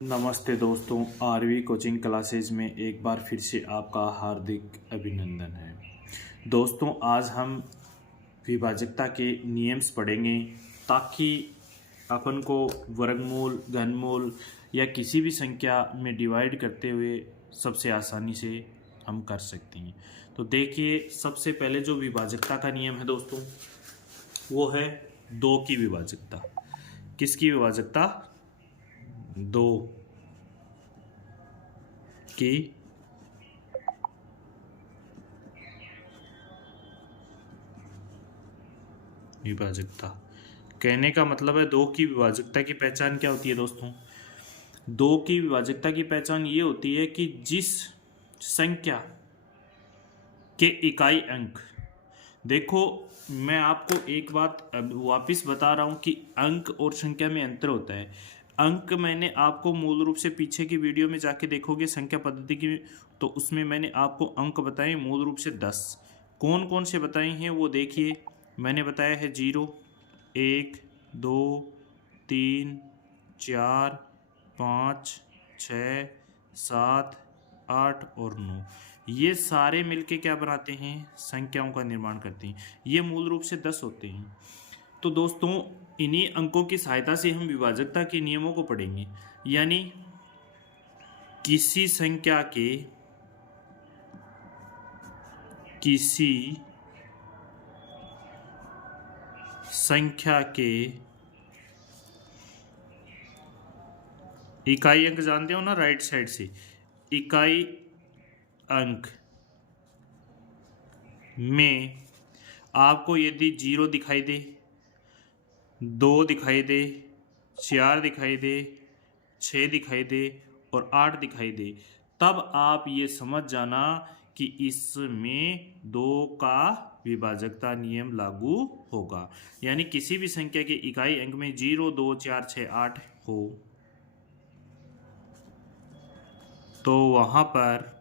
नमस्ते दोस्तों, RV coaching classes में एक बार फिर से आपका हार्दिक अभिनंदन है। दोस्तों, आज हम विभाजकता के नियम्स पढ़ेंगे ताकि अपन को वर्गमूल, घनमूल या किसी भी संख्या में डिवाइड करते हुए सबसे आसानी से हम कर सकते हैं। तो देखिए, सबसे पहले जो विभाजकता का नियम है दोस्तों, वो है 2 की विभाजकता। किसकी विभाजकता? 2 की विभाजकता। कहने का मतलब है 2 की विभाजकता की पहचान क्या होती है दोस्तों? 2 की विभाजकता की पहचान ये होती है कि जिस संख्या के इकाई अंक, देखो मैं आपको एक बात वापस बता रहा हूँ कि अंक और संख्या में अंतर होता है। अंक मैंने आपको मूल रूप से पीछे की वीडियो में जाके देखोगे संख्या पद्धति की, तो उसमें मैंने आपको अंक बताए मूल रूप से 10। कौन कौन से बताए हैं वो देखिए। मैंने बताया है 0, 1, 2, 3, 4, 5, 6, 7, 8 और 9। ये सारे मिलके क्या बनाते हैं? संख्याओं का निर्माण करते हैं। ये मूल रूप से 10 होते हैं। तो दोस्तों, इन्हीं अंकों की सहायता से हम विभाजकता के नियमों को पढ़ेंगे। यानी किसी संख्या के इकाई अंक जानते हो ना, राइट साइड से इकाई अंक में आपको यदि 0 दिखाई दे, 2 दिखाई दे, 4 दिखाई दे, 6 दिखाई दे और 8 दिखाई दे, तब आप ये समझ जाना कि इसमें 2 का विभाजकता नियम लागू होगा। यानी किसी भी संख्या के इकाई अंक में 0, 2, 4, 6, 8 हो तो वहां पर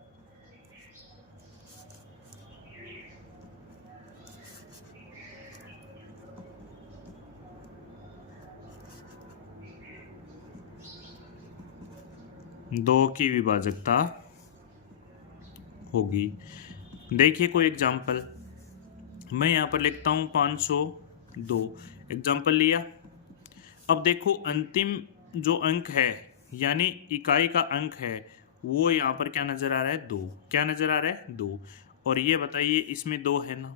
दो की विभाजकता होगी। देखिए कोई एग्जाम्पल मैं यहाँ पर लिखता हूँ 502। एग्जाम्पल लिया। अब देखो अंतिम जो अंक है यानी इकाई का अंक है वो यहाँ पर क्या नज़र आ रहा है? 2। क्या नज़र आ रहा है? 2। और ये बताइए इसमें 2 है ना,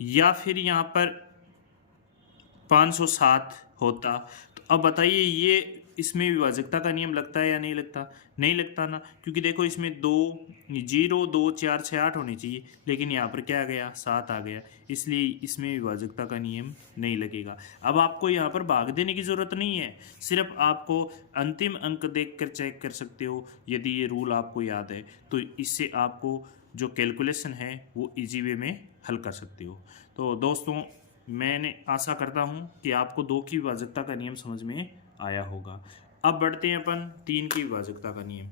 या फिर यहाँ पर 507 होता, तो अब बताइए ये इसमें विभाजकता का नियम लगता है या नहीं लगता? नहीं लगता ना, क्योंकि देखो इसमें 2, 0, 2, 4, 6, 8 होनी चाहिए, लेकिन यहाँ पर क्या आ गया? 7 आ गया, इसलिए इसमें विभाजकता का नियम नहीं लगेगा। अब आपको यहाँ पर भाग देने की ज़रूरत नहीं है, सिर्फ आपको अंतिम अंक देखकर चेक कर सकते हो। यदि ये रूल आपको याद है तो इससे आपको जो कैलकुलेशन है वो इजी वे में हल कर सकते हो। तो दोस्तों, मैंने आशा करता हूँ कि आपको 2 की विभाजकता का नियम समझ में आया होगा। अब बढ़ते हैं अपन 3 की विभाजकता का नियम।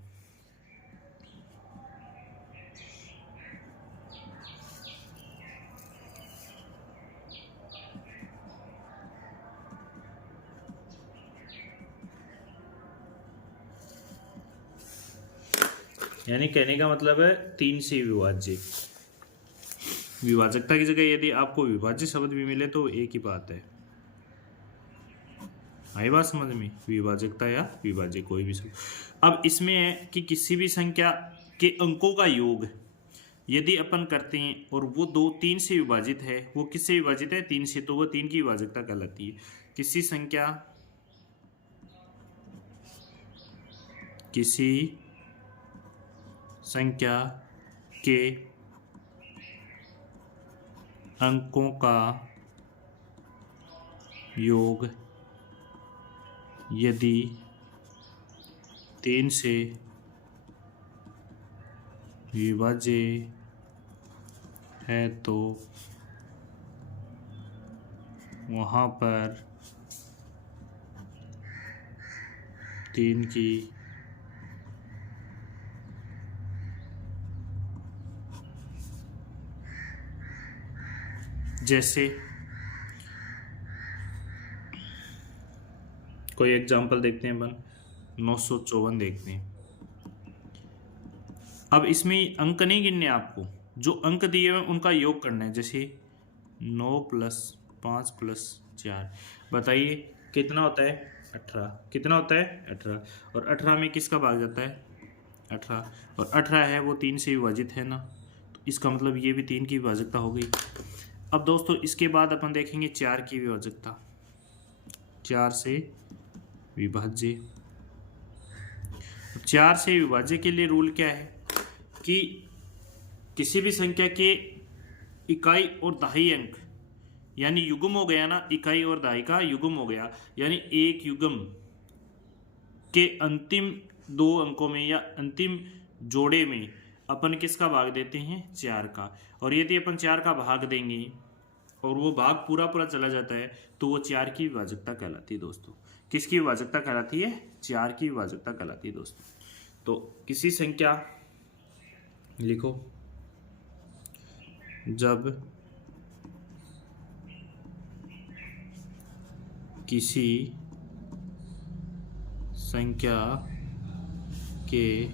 यानी कहने का मतलब है 3 से विभाज्य। विभाजकता की जगह यदि आपको विभाज्य शब्द भी मिले तो एक ही बात है। आई बात समझ में? विभाजकता या विभाज्य कोई भी शब्द। अब इसमें है कि किसी भी संख्या के अंकों का योग यदि अपन करते हैं और वो 2 3 से विभाजित है, वो किससे विभाजित है? 3 से, तो वो 3 की विभाजकता कहलाती है। किसी संख्या के अंकों का योग यदि 3 से विभाज्य है तो वहाँ पर 3 की जैसे कोई एग्जांपल देखते हैं अपन। 954 देखते हैं। अब इसमें अंक नहीं गिनने आपको, जो अंक दिए हुए उनका योग करना है। जैसे 9 + 5 + 4, बताइए कितना होता है? 18। कितना होता है? 18। और 18 में किसका भाग जाता है? 18। और 18 है वो 3 से विभाजित है ना, तो इसका मतलब ये भी 3 की विभाजकता हो गई। अब दोस्तों इसके बाद अपन देखेंगे 4 की विभाजकता। 4 से विभाज्य। 4 से विभाज्य के लिए रूल क्या है कि किसी भी संख्या के इकाई और दहाई अंक, यानी युग्म हो गया ना, इकाई और दहाई का युग्म हो गया, यानी एक युग्म के अंतिम 2 अंकों में या अंतिम जोड़े में अपन किसका भाग देते हैं? 4 का। और यदि अपन 4 का भाग देंगे और वो भाग पूरा पूरा चला जाता है तो वो 4 की विभाजकता कहलाती है दोस्तों। किसकी विभाजकता कहलाती है? 4 की विभाजकता कहलाती है दोस्तों। तो किसी संख्या, लिखो, जब किसी संख्या के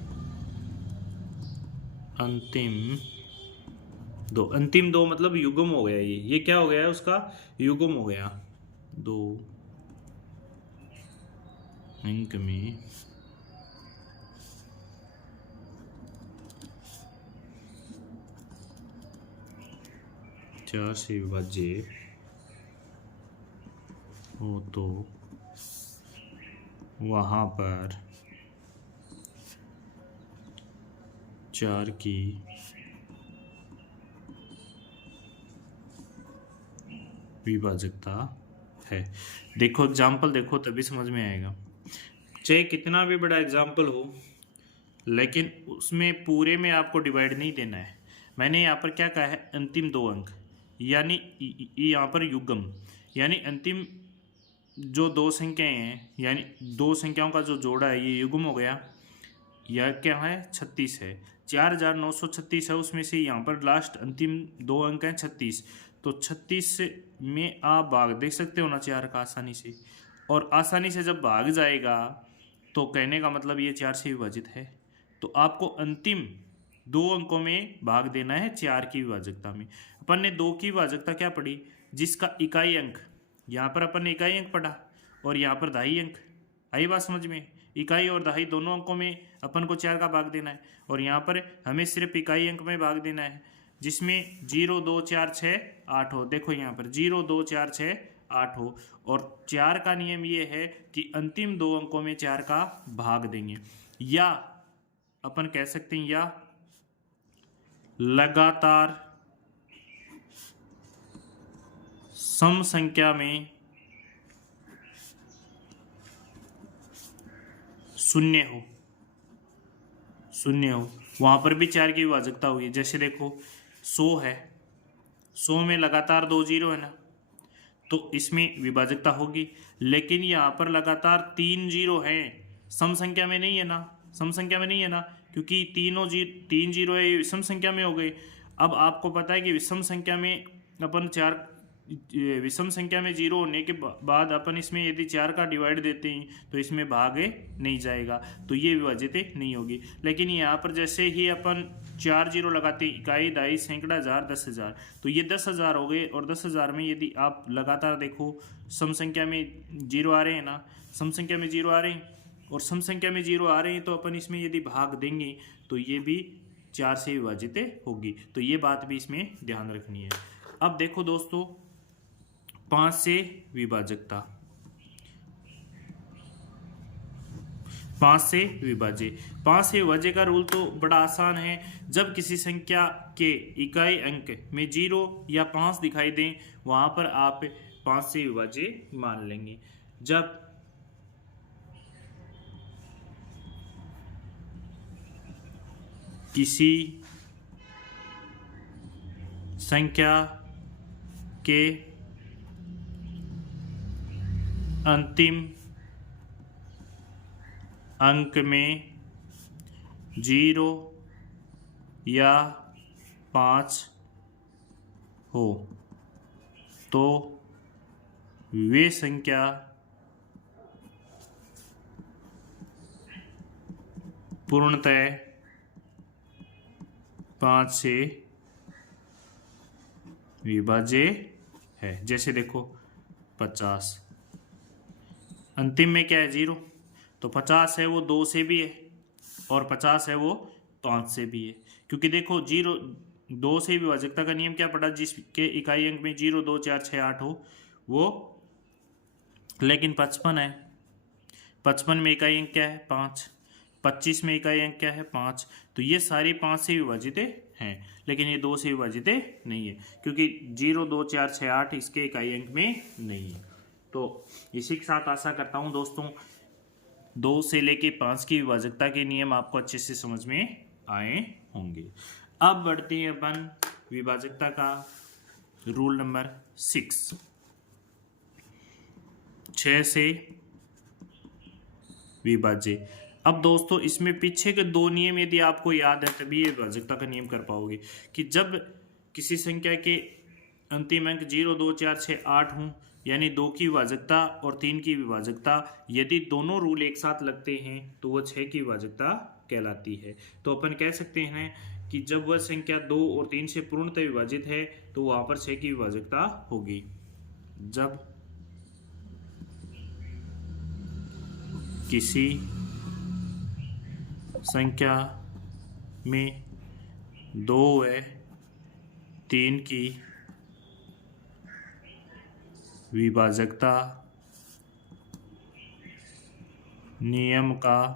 अंतिम दो मतलब युग्म हो गया, ये क्या हो गया है? उसका युग्म हो गया। 2 अंक में चार से विभाज्य हो तो वहाँ पर 4 की विभाजकता है। देखो एग्जाम्पल देखो तभी समझ में आएगा। चाहे कितना भी बड़ा एग्जाम्पल हो, लेकिन उसमें पूरे में आपको डिवाइड नहीं देना है। मैंने यहाँ पर क्या कहा है? अंतिम 2 अंक, यानी यहाँ पर युग्म, यानी अंतिम जो 2 संख्याएं हैं, यानी 2 संख्याओं का जो जोड़ा है ये युग्म हो गया। यह क्या है? 36 है। 4936 है, उसमें से यहाँ पर लास्ट अंतिम 2 अंक हैं 36। तो 36 में आप भाग देख सकते हो ना 4 का आसानी से, और आसानी से जब भाग जाएगा तो कहने का मतलब ये 4 से विभाजित है। तो आपको अंतिम 2 अंकों में भाग देना है 4 की विभाजकता में। अपन ने 2 की विभाजकता क्या पढ़ी? जिसका इकाई अंक, यहाँ पर अपन ने इकाई अंक पढ़ा और यहाँ पर दहाई अंक। आई बात समझ में? इकाई और दहाई दोनों अंकों में अपन को 4 का भाग देना है, और यहाँ पर हमें सिर्फ इकाई अंक में भाग देना है, जिसमें 0 2 4 6 8 हो। देखो यहाँ पर 0 2 4 6 8 हो, और 4 का नियम ये है कि अंतिम 2 अंकों में 4 का भाग देंगे। या अपन कह सकते हैं, या लगातार सम संख्या में शून्य हो वहां पर भी 4 की विभाजकता हुई है। जैसे देखो 100 है, 100 में लगातार 2 जीरो है ना, तो इसमें विभाजकता होगी। लेकिन यहाँ पर लगातार 3 जीरो हैं, सम संख्या में नहीं है ना, क्योंकि 3 जीरो है, ये विषम संख्या में हो गए। अब आपको पता है कि विषम संख्या में अपन विषम संख्या में 0 होने के बाद अपन इसमें यदि 4 का डिवाइड देते हैं तो इसमें भाग नहीं जाएगा, तो ये विभाजित नहीं होगी। लेकिन यहाँ पर जैसे ही अपन 4 जीरो लगाते, इकाई दहाई सैकड़ा हजार 10,000, तो ये 10,000 हो गए। और 10,000 में यदि आप लगातार देखो सम संख्या में 0 आ रहे हैं ना, सम संख्या में 0 आ रहे हैं और सम संख्या में 0 आ रहे हैं, तो अपन इसमें यदि भाग देंगे तो ये भी 4 से विभाजित होगी। तो ये बात भी इसमें ध्यान रखनी है। अब देखो दोस्तों 5 से विभाजकता, 5 से विभाज्य। 5 से विभाज्य का रूल तो बड़ा आसान है। जब किसी संख्या के इकाई अंक में 0 या 5 दिखाई दें, वहां पर आप 5 से विभाज्य मान लेंगे। जब किसी संख्या के अंतिम अंक में 0 या 5 हो तो वे संख्या पूर्णतः 5 से विभाज्य है। जैसे देखो 50, अंतिम में क्या है 0, तो 50 है वो 2 से भी है और 50 है वो 5 से भी है, क्योंकि देखो 2 से विभाजकता का नियम क्या पड़ा, जिसके इकाई अंक में 0 2 4 6 8 हो वो, लेकिन 55 है, 55 में इकाई अंक क्या है 5, 25 में इकाई अंक क्या है 5, तो ये सारी 5 से विभाजित हैं, लेकिन ये 2 से विभाजित नहीं है, क्योंकि 0 2 4 6 8 इसके इकाई अंक में नहीं है। तो इसी के साथ आशा करता हूँ दोस्तों 2 से लेके 5 की विभाजकता के नियम आपको अच्छे से समझ में आए होंगे। अब बढ़ते हैं अपन विभाजकता का रूल नंबर 6 से विभाज्य। अब दोस्तों इसमें पीछे के 2 नियम यदि आपको याद है तभी ये विभाजकता का नियम कर पाओगे, कि जब किसी संख्या के अंतिम अंक 0 2 4 6 8 हों, यानी 2 की विभाजकता और 3 की विभाजकता, यदि दोनों रूल एक साथ लगते हैं तो वह 6 की विभाजकता कहलाती है। तो अपन कह सकते हैं कि जब वह संख्या 2 और 3 से पूर्णतः विभाजित है तो वहां पर 6 की विभाजकता होगी। जब किसी संख्या में 2 व 3 की विभाजकता नियम का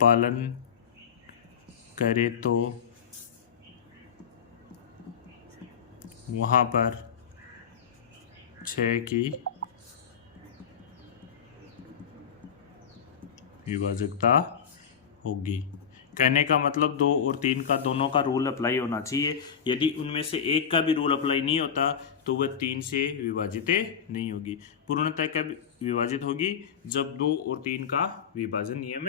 पालन करे तो वहाँ पर 6 की विभाजकता होगी। कहने का मतलब 2 और 3 का दोनों का रूल अप्लाई होना चाहिए, यदि उनमें से एक का भी रूल अप्लाई नहीं होता तो वह 3 से विभाजित नहीं होगी। पूर्णतः कब विभाजित होगी, जब 2 और 3 का विभाजन नियम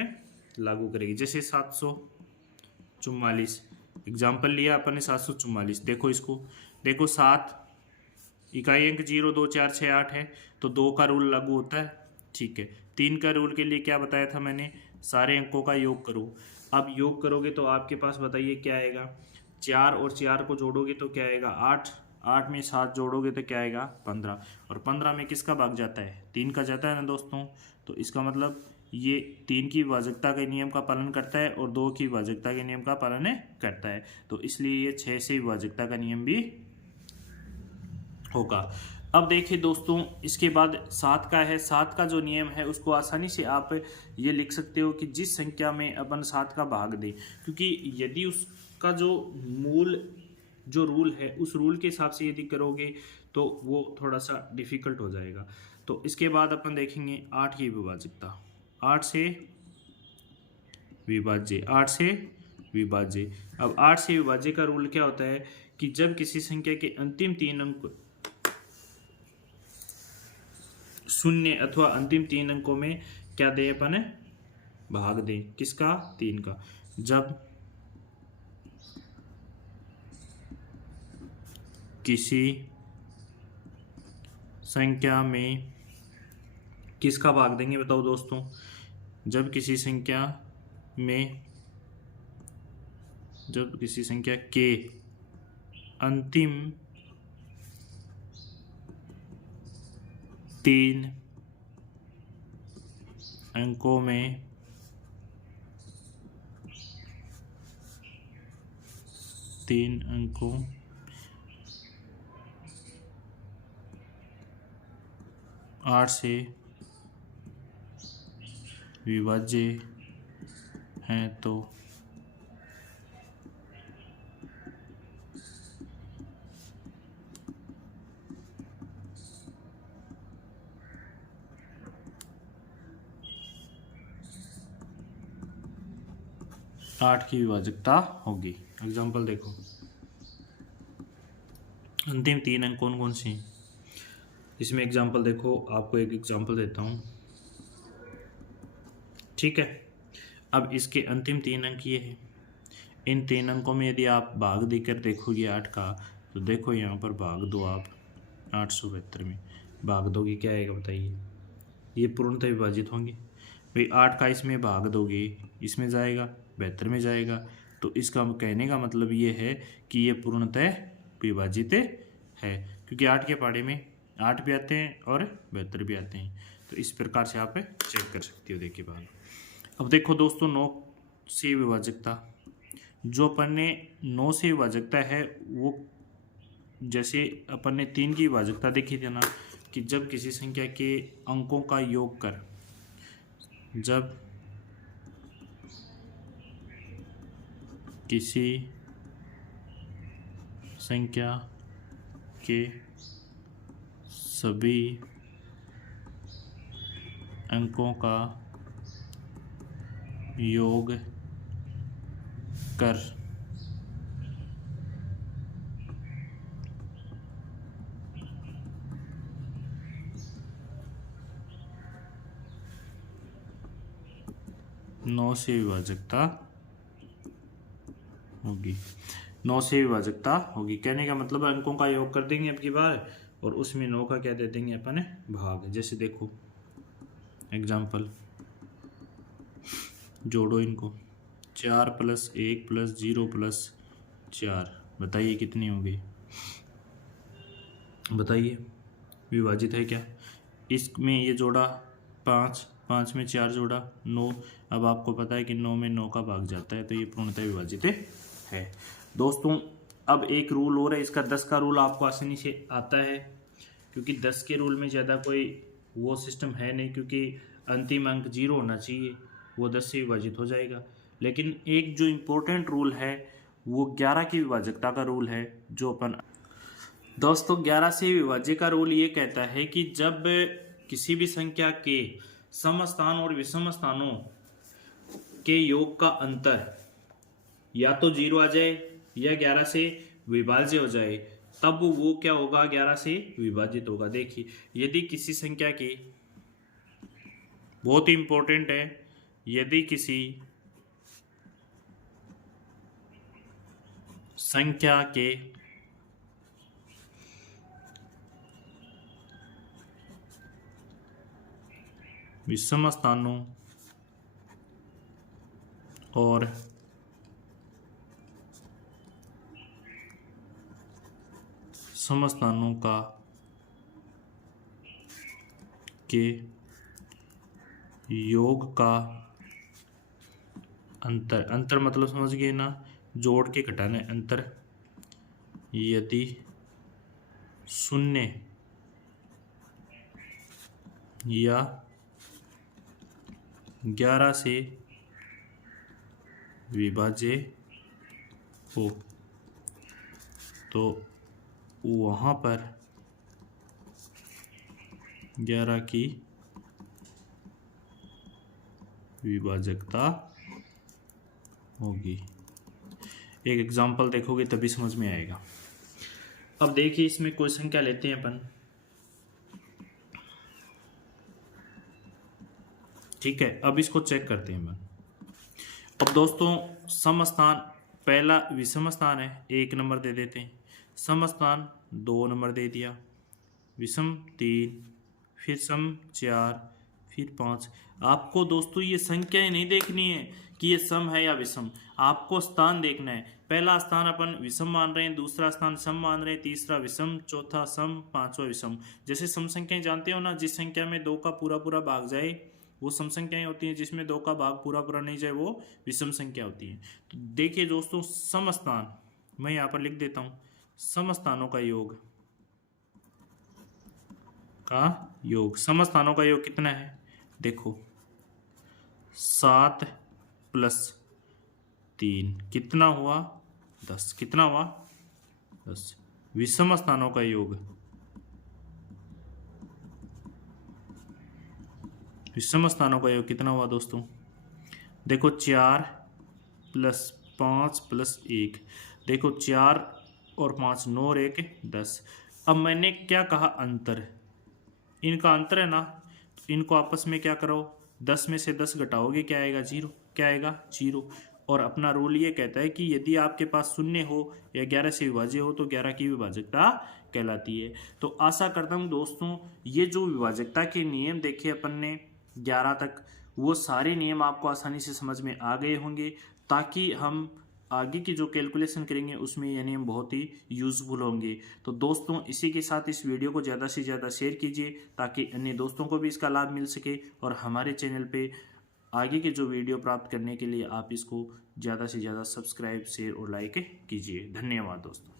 लागू करेगी। जैसे 744 एग्जाम्पल लिया अपन ने 744, देखो इसको, देखो 7 इकाई अंक 0 2 4 6 8 है तो 2 का रूल लागू होता है, ठीक है। 3 का रूल के लिए क्या बताया था मैंने, सारे अंकों का योग करो। अब योग करोगे तो आपके पास बताइए क्या आएगा, 4 और 4 को जोड़ोगे तो क्या आएगा 8, 8 में 7 जोड़ोगे तो क्या आएगा 15, और 15 में किसका भाग जाता है 3 का जाता है ना दोस्तों। तो इसका मतलब ये 3 की विभाजकता के नियम का पालन करता है और 2 की विभाजकता के नियम का पालन करता है, तो इसलिए ये 6 से विभाजकता का नियम भी होगा। अब देखिए दोस्तों इसके बाद 7 का है, 7 का जो नियम है उसको आसानी से आप ये लिख सकते हो कि जिस संख्या में अपन 7 का भाग दें, क्योंकि यदि उसका जो मूल जो रूल है उस रूल के हिसाब से यदि करोगे तो वो थोड़ा सा डिफिकल्ट हो जाएगा। तो इसके बाद अपन देखेंगे 8 की विभाजकता, 8 से विभाज्य, 8 से विभाज्य। अब 8 से विभाज्य का रूल क्या होता है कि जब किसी संख्या के अंतिम 3 अंक 0 अथवा अंतिम 3 अंकों में क्या दे अपन भाग दे, किसका 3 का। जब किसी संख्या में किसका भाग देंगे बताओ दोस्तों, जब किसी संख्या के अंतिम 3 अंकों में 3 अंकों 8 से विभाज्य हैं तो आठ की विभाजकता होगी। एग्जाम्पल देखो, अंतिम 3 अंक कौन कौन से हैं इसमें, एग्जाम्पल देखो, आपको एक एग्जाम्पल देता हूँ, ठीक है। अब इसके अंतिम 3 अंक ये है, इन 3 अंकों में यदि आप भाग देकर देखोगे 8 का, तो देखो यहाँ पर भाग दो आप 872 में भाग दोगे क्या आएगा बताइए, ये पूर्णतः विभाजित होंगे। भाई 8 का इसमें भाग दोगे, इसमें जाएगा, 72 में जाएगा। तो इसका कहने का मतलब ये है कि ये पूर्णतः विभाजित है, क्योंकि 8 के पहाड़े में 8 भी आते हैं और 72 भी आते हैं। तो इस प्रकार से आप चेक कर सकते हो। देखिए बात, अब देखो दोस्तों 9 से विभाजकता, जो अपन ने 9 से विभाजकता है वो जैसे अपन ने 3 की विभाजकता देखी थी ना, कि जब किसी संख्या के अंकों का योग कर, जब किसी संख्या के सभी अंकों का योग कर नौ से विभाजकता होगी, 9 से विभाजकता होगी। कहने का मतलब अंकों का योग कर देंगे अब की बार, और उसमें 9 का क्या दे देंगे अपन भाग। जैसे देखो एग्जाम्पल, जोड़ो इनको, 4 + 1 + 0 + 4, बताइए कितनी होगी, बताइए विभाजित है क्या। इसमें ये जोड़ा 5, 5 में 4 जोड़ा 9। अब आपको पता है कि 9 में 9 का भाग जाता है, तो ये पूर्णतः विभाजित है दोस्तों। अब एक रूल और है इसका, 10 का रूल आपको आसानी से आता है, क्योंकि 10 के रूल में ज़्यादा कोई वो सिस्टम है नहीं, क्योंकि अंतिम अंक 0 होना चाहिए, वो 10 से विभाजित हो जाएगा। लेकिन एक जो इम्पोर्टेंट रूल है वो 11 की विभाजकता का रूल है, जो अपन दोस्तों 11 से विभाज्य का रूल ये कहता है कि जब किसी भी संख्या के समस्थान और विषम स्थानों के योग का अंतर या तो 0 आ जाए या 11 से विभाज्य हो जाए, तब वो क्या होगा, 11 से विभाजित होगा। देखिए यदि किसी संख्या की, बहुत ही इंपॉर्टेंट है, यदि किसी संख्या के विषम स्थानों और समस्थानों का के योग का अंतर, अंतर मतलब समझ गए ना, जोड़ के घटाना है अंतर, यदि 0 या 11 से विभाज्य हो, तो वहाँ पर 11 की विभाजकता होगी। एक एग्जाम्पल देखोगे तभी समझ में आएगा। अब देखिए इसमें कोई संख्या लेते हैं अपन, ठीक है। अब इसको चेक करते हैं अपन। अब दोस्तों समस्थान, पहला विषम स्थान है 1 नंबर दे देते हैं, समस्थान 2 नंबर दे दिया, विषम 3, फिर सम 4, फिर 5। आपको दोस्तों ये संख्याएं नहीं देखनी है कि ये सम है या विषम, आपको स्थान देखना है। पहला स्थान अपन विषम मान रहे हैं, दूसरा स्थान सम मान रहे हैं, तीसरा विषम, चौथा सम, पांचवा विषम। जैसे सम संख्याएं जानते हो ना, जिस संख्या में 2 का पूरा पूरा भाग जाए वो सम संख्याएं होती हैं, जिसमें 2 का भाग पूरा पूरा नहीं जाए वो विषम संख्या होती है। तो देखिए दोस्तों सम स्थान, मैं यहाँ पर लिख देता हूँ, सम स्थानों का योग समस्थानों का योग कितना है, देखो 7 + 3 कितना हुआ 10, कितना हुआ 10। विषम स्थानों का योग, विषम स्थानों का योग कितना हुआ दोस्तों, देखो 4 + 5 + 1, देखो 4 और 5 9 और 1 10। अब मैंने क्या कहा, अंतर, इनका अंतर है ना, तो इनको आपस में क्या करो, 10 में से 10 घटाओगे क्या आएगा 0, क्या आएगा 0। और अपना रूल ये कहता है कि यदि आपके पास 0 हो या 11 से विभाज्य हो तो 11 की विभाजकता कहलाती है। तो आशा करता हूँ दोस्तों ये जो विभाजकता के नियम देखे अपन ने 11 तक, वो सारे नियम आपको आसानी से समझ में आ गए होंगे, ताकि हम आगे की जो कैलकुलेशन करेंगे उसमें ये नियम बहुत ही यूज़फुल होंगे। तो दोस्तों, इसी के साथ इस वीडियो को ज़्यादा से ज़्यादा शेयर कीजिए, ताकि अन्य दोस्तों को भी इसका लाभ मिल सके। और हमारे चैनल पे आगे के जो वीडियो प्राप्त करने के लिए आप इसको ज़्यादा से ज़्यादा सब्सक्राइब, शेयर और लाइक कीजिए। धन्यवाद दोस्तों।